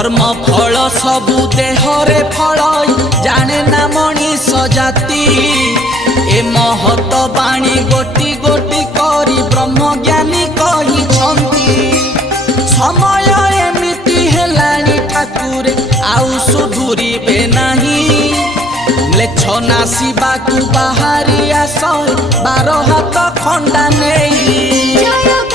कर्म फल सबु देहरे फल जाने ना मनीष जाति ए महत बाणी गोटी गोटी करी ब्रह्म ज्ञानी कही समय एमिति हेलानी ठाकुर आउ सुधुरीबे नहीं लेछ नासिबा बाहारी आस 12 हाथ खंडा नहीं।